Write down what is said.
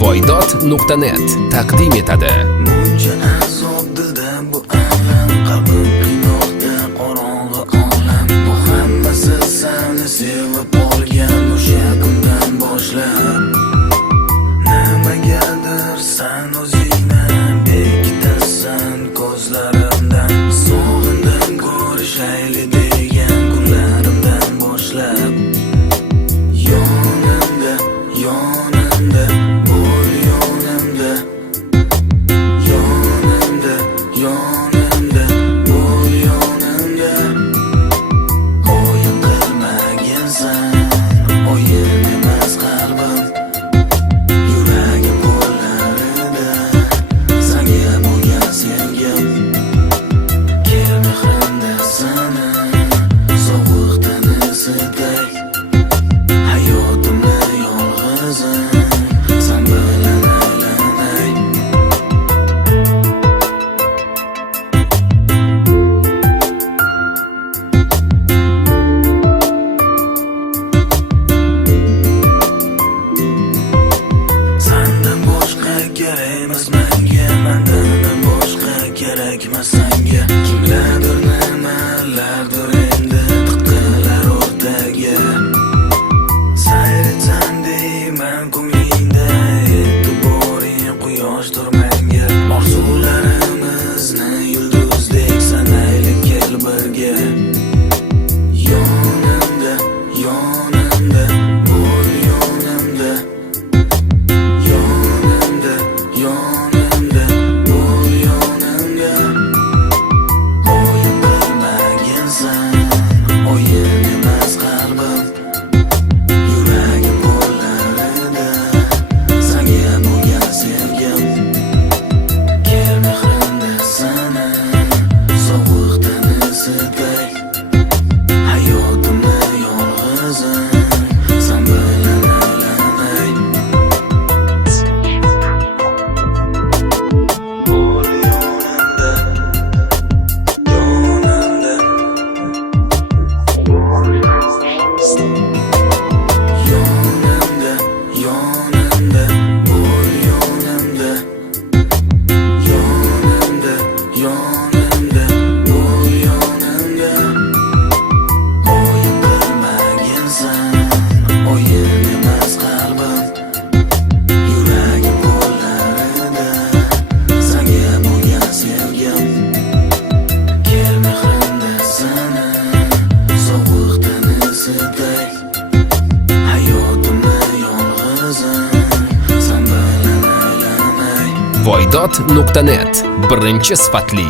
Voydod.net taqdim etadi. Buncha azob dilda bu alam, qalbim qiynoqda qorong'i olam. Bu hammasi seni sevib olgan o'sha kundan boshlab. Nimagadir sen o'zingni bekitasan ko'zlarimdan. Sog'indim ko'rishayli degan kunlarimdan boshlab. Yonimda, yonimda bo'l, yonimda, yonimda, yonimda bo'l, yonimda. O'yin qilmagansan, o'yin emas qalbim, yuragim qo'llarida senga bo'lgan sevgim. Kel mehrimda seni sovuqdan isiday, hayotimni yolg'izim sen bilan aylanay. Sendan boshqa kerak emas menga, mendan boshqa kerakmas senga. Kimlardir nimalardir endi tiqilar o'rtaga. Sayr etsan deyman ko'nglingda, e'tiboring quyoshdir menga. Orzularimizni yulduzdek sanaylik, kel birga. Yonimda, yonimda bo'l, yonimda, yonimda, yonimda bo'l, yonimda. O'yin qilmagansan, o'yin emas qalbim, yuragim qo'llarida senga bo'lgan sevgim. Kel mehrimda seni sovuqdan isiday, hayotimni yolg'izim sen bilan aylanay. Bo'l, yonimda, yonimda, yonimda, yonimda bo'l, yonimda, yonimda, yonimda bo'l, yonimda. O'yin qilmagansan, o'yin emas qalbim, yuragim qo'llarida senga bo'lgan sevgim. Kel mehrimda seni sovuqdan isiday, hayotimni yolg'izim sen bilan aylanay. Voydod.net birinchi sifatli